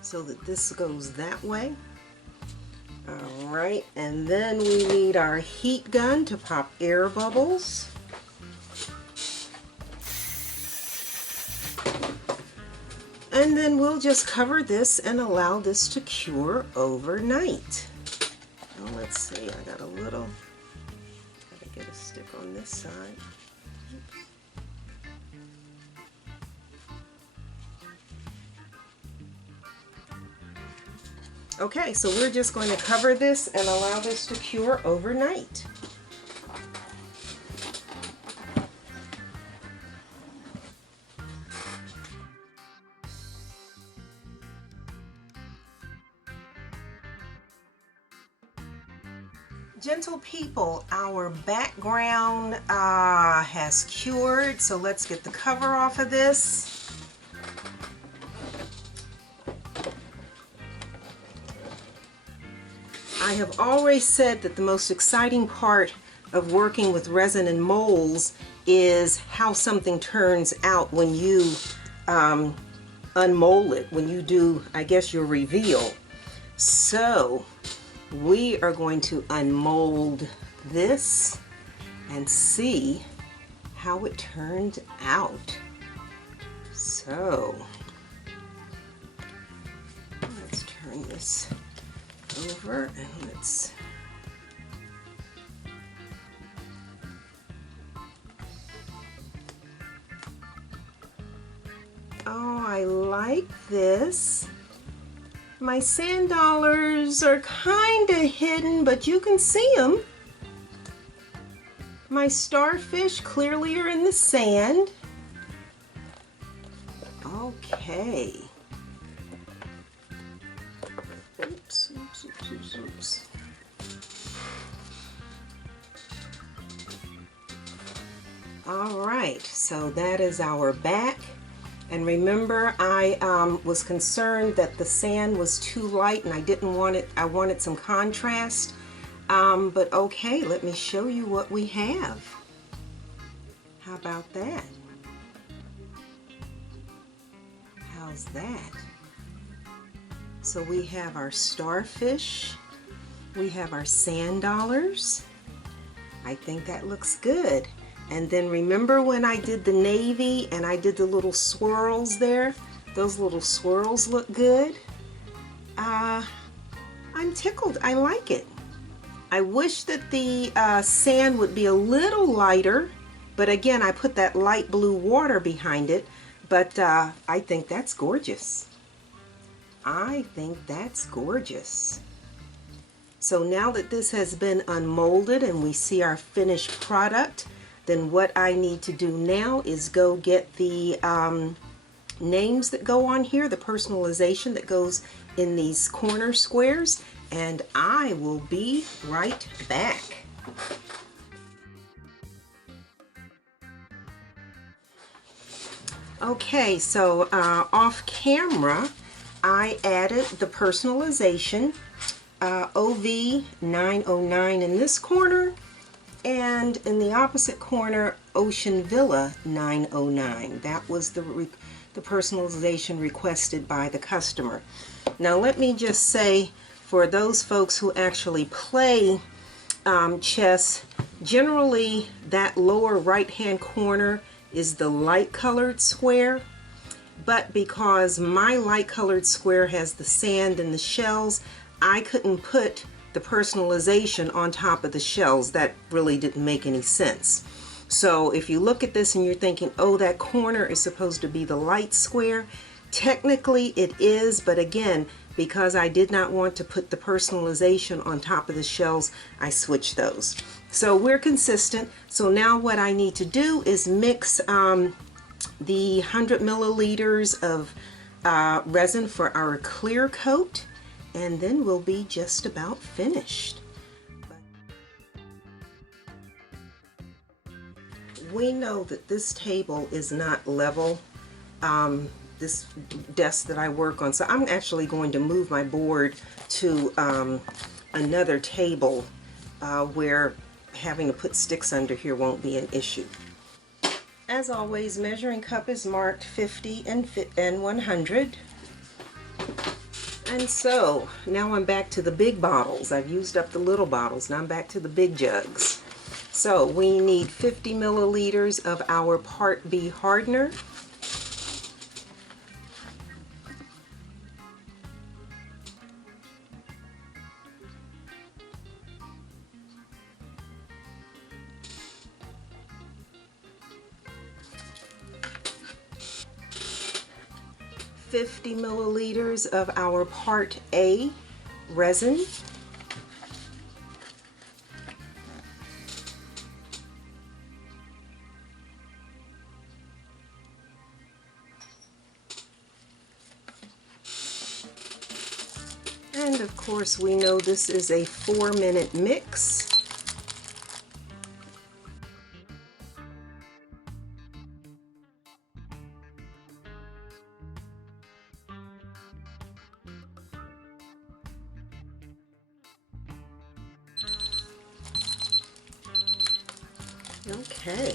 so that this goes that way. All right, and then we need our heat gun to pop air bubbles. And then we'll just cover this and allow this to cure overnight. Well, let's see, I got a little, gotta get a stick on this side. Oops. Okay, so we're just going to cover this and allow this to cure overnight. Gentle people, our background has cured, so let's get the cover off of this. I have always said that the most exciting part of working with resin and molds is how something turns out when you unmold it, when you do, I guess, your reveal. So we are going to unmold this and see how it turned out. So let's turn this over and let's oh, I like this. My sand dollars are kind of hidden, but you can see them. My starfish clearly are in the sand. Okay. Oops, oops, oops, oops, oops. All right, so that is our back. And remember, I was concerned that the sand was too light and I didn't want it, I wanted some contrast. But okay, let me show you what we have. How about that? How's that? So we have our starfish, we have our sand dollars. I think that looks good. And then remember when I did the navy and I did the little swirls there? Those little swirls look good. I'm tickled. I like it. I wish that the sand would be a little lighter, but again, I put that light blue water behind it, but I think that's gorgeous. I think that's gorgeous. So now that this has been unmolded and we see our finished product, then what I need to do now is go get the names that go on here, the personalization that goes in these corner squares, and I will be right back. Okay, so off camera, I added the personalization, OV 909 in this corner, and in the opposite corner, Ocean Villa 909. That was the personalization requested by the customer. Now let me just say, for those folks who actually play chess, generally that lower right hand corner is the light colored square, but because my light colored square has the sand and the shells, I couldn't put the personalization on top of the shells. That really didn't make any sense. So if you look at this and you're thinking, oh, that corner is supposed to be the light square, technically it is, but again, because I did not want to put the personalization on top of the shells, I switched those. So we're consistent. So now what I need to do is mix the 100 milliliters of resin for our clear coat, and then we'll be just about finished. We know that this table is not level, this desk that I work on, so I'm actually going to move my board to another table where having to put sticks under here won't be an issue. As always, measuring cup is marked 50 and 100. And so now I'm back to the big bottles. I've used up the little bottles. Now I'm back to the big jugs. So we need 50 milliliters of our Part B hardener. $50 milliliters of our Part A resin. And of course we know this is a 4-minute mix. Okay,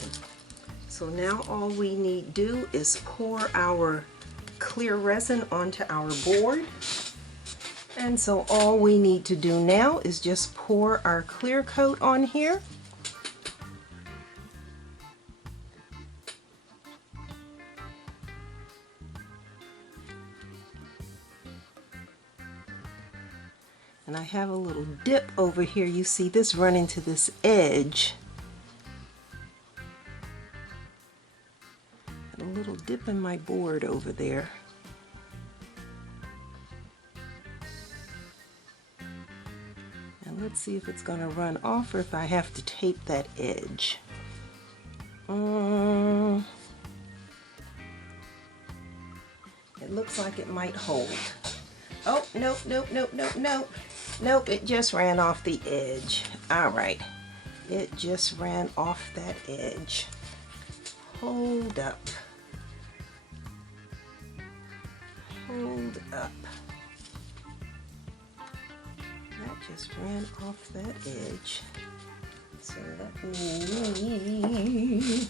so now all we need do is pour our clear resin onto our board. And so all we need to do now is just pour our clear coat on here. And I have a little dip over here. You see this run into this edge. And a little dip in my board over there. And let's see if it's going to run off or if I have to tape that edge. It looks like it might hold. Oh, nope, nope, nope, nope, nope. Nope, it just ran off the edge. All right, it just ran off that edge. Hold up. Hold up. That just ran off that edge. So let me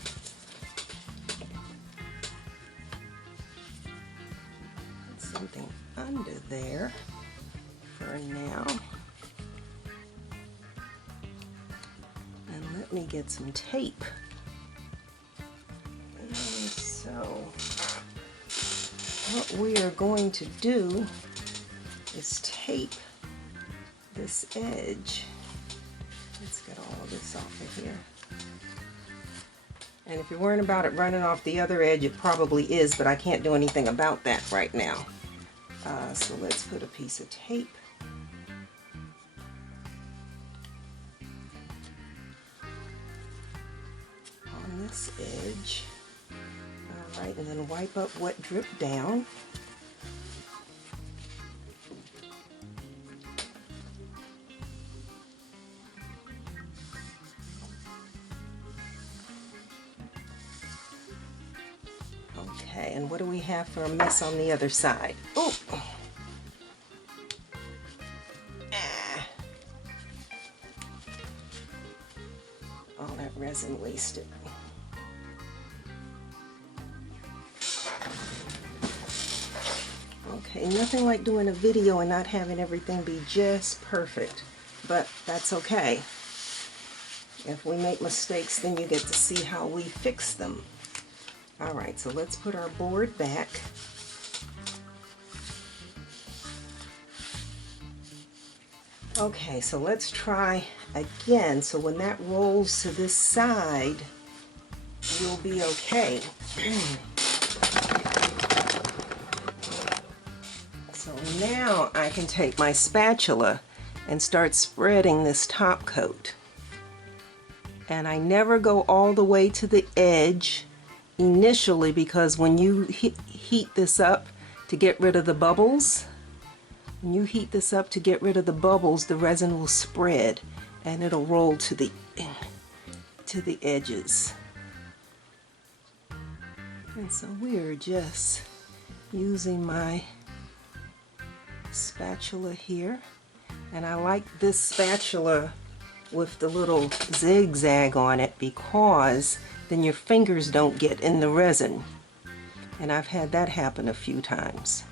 put something under there for now. And let me get some tape. And so what we are going to do is tape this edge. Let's get all this off of here. And if you're worrying about it running off the other edge, it probably is, but I can't do anything about that right now. So let's put a piece of tape on this edge. All right, and then wipe up what dripped down. Okay, and what do we have for a mess on the other side? Oh! All that resin wasted. Okay, nothing like doing a video and not having everything be just perfect, but that's okay. If we make mistakes, then you get to see how we fix them. All right, so let's put our board back. Okay, so let's try again. So when that rolls to this side, you'll be okay. So now I can take my spatula and start spreading this top coat. And I never go all the way to the edge initially, because when you heat this up to get rid of the bubbles, the resin will spread and it'll roll to the edges. And so we're just using my spatula here, and I like this spatula with the little zigzag on it because then your fingers don't get in the resin, and I've had that happen a few times.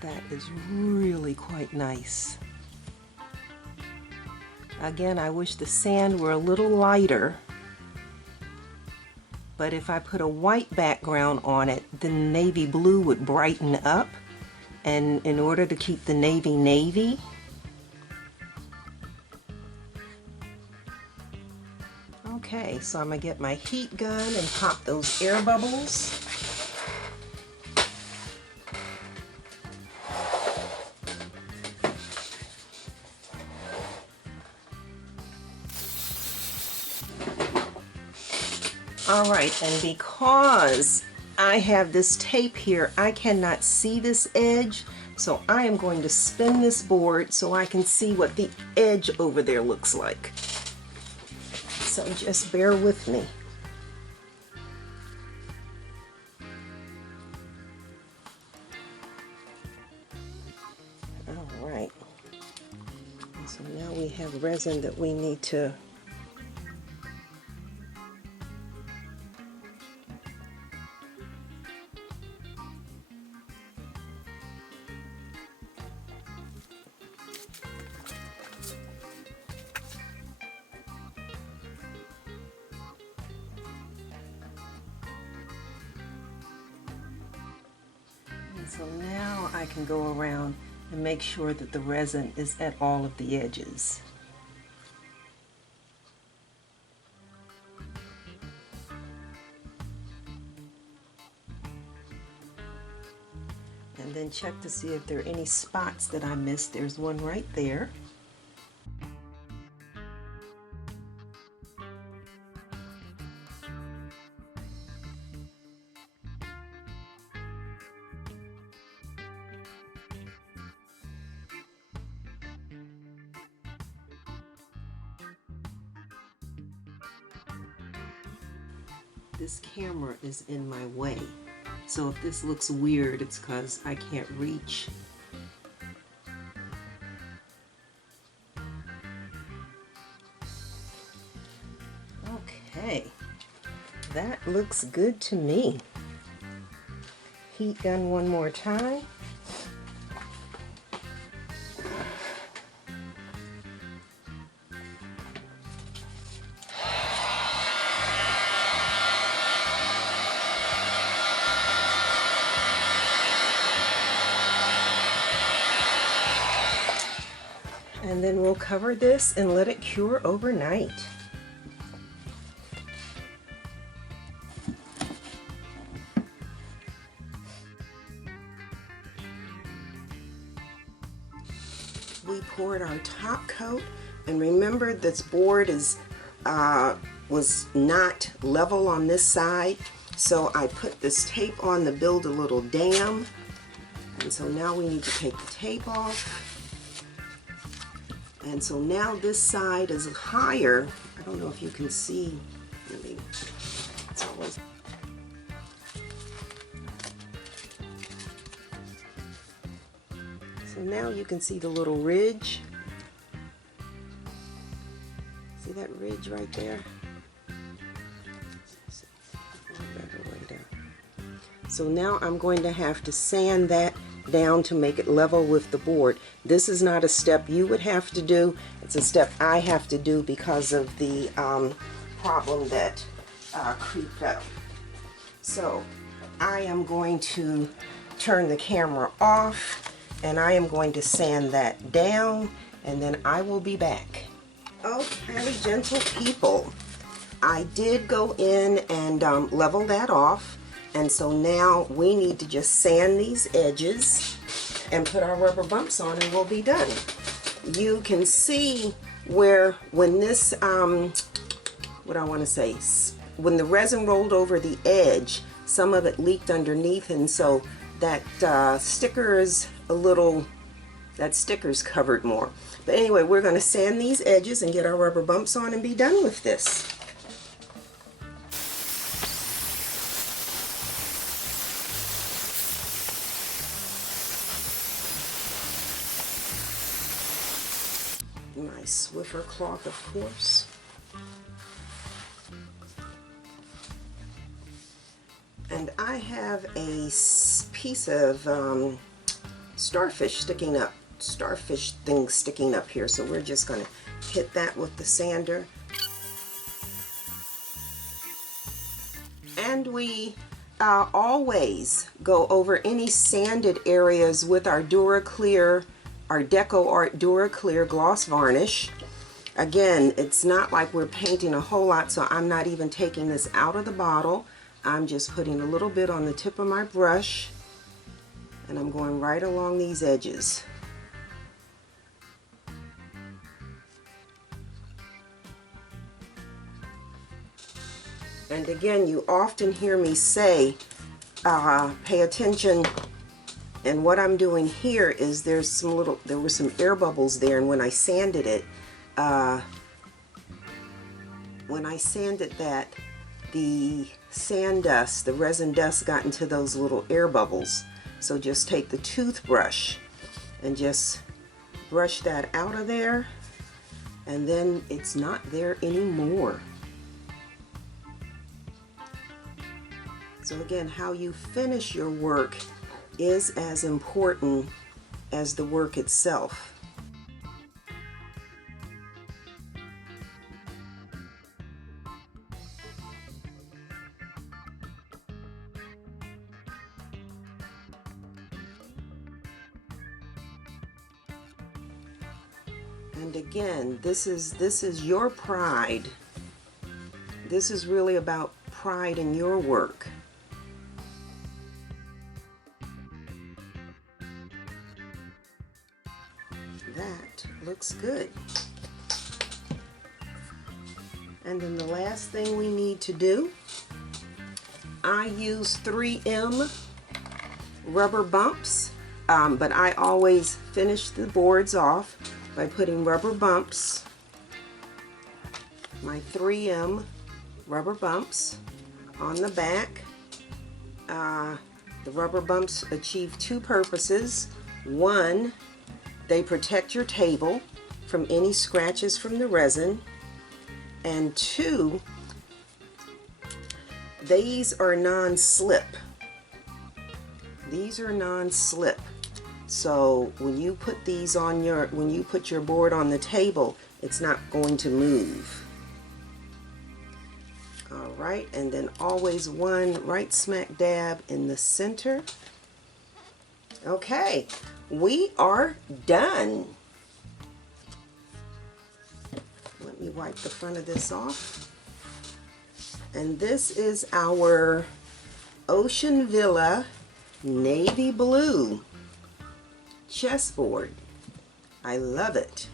That is really quite nice. Again, I wish the sand were a little lighter, but if I put a white background on it, the navy blue would brighten up, and in order to keep the navy navy, okay, so I'm gonna get my heat gun and pop those air bubbles. Alright, and because I have this tape here, I cannot see this edge, So I am going to spin this board so I can see what the edge over there looks like. So just bear with me. All right. And so now we have resin that we need to so now I can go around and make sure that the resin is at all of the edges. And then check to see if there are any spots that I missed. There's one right there. This camera is in my way, so if this looks weird, it's because I can't reach. Okay, that looks good to me. Heat gun one more time. And then we'll cover this and let it cure overnight. We poured our top coat, and remember this board was not level on this side, so I put this tape on to build a little dam. And so now we need to take the tape off. And so now this side is higher. I don't know if you can see. Maybe it's always. So now you can see the little ridge. See that ridge right there? So now I'm going to have to sand that down to make it level with the board. This is not a step you would have to do. It's a step I have to do because of the problem that creeped up. So I am going to turn the camera off and I am going to sand that down, and then I will be back. Okay, gentle people, I did go in and level that off. And so now we need to just sand these edges and put our rubber bumps on, and we'll be done. You can see where when this, what I want to say, when the resin rolled over the edge, some of it leaked underneath, and so that sticker is a little, that sticker's covered more. But anyway, we're going to sand these edges and get our rubber bumps on and be done with this. My Swiffer cloth, of course. And I have a piece of starfish sticking up, starfish thing sticking up here, so we're just going to hit that with the sander. And we always go over any sanded areas with our DuraClear, our Deco Art DuraClear gloss varnish. Again, it's not like we're painting a whole lot, so I'm not even taking this out of the bottle. I'm just putting a little bit on the tip of my brush, and I'm going right along these edges. And again, you often hear me say, pay attention And what I'm doing here is there were some air bubbles there, and when I sanded it, the sand dust, the resin dust got into those little air bubbles. So just take the toothbrush and just brush that out of there, and then it's not there anymore. So again, how you finish your work is as important as the work itself. And again, this is your pride. This is really about pride in your work. That looks good. And then the last thing we need to do, I use 3M rubber bumps, but I always finish the boards off by putting rubber bumps, my 3M rubber bumps on the back. The rubber bumps achieve two purposes. One, they protect your table from any scratches from the resin. And two, these are non-slip. These are non-slip. So when you put these on when you put your board on the table, it's not going to move. All right, and then always one right smack dab in the center. Okay, we are done. Let me wipe the front of this off. And this is our Ocean Villa navy blue chessboard. I love it.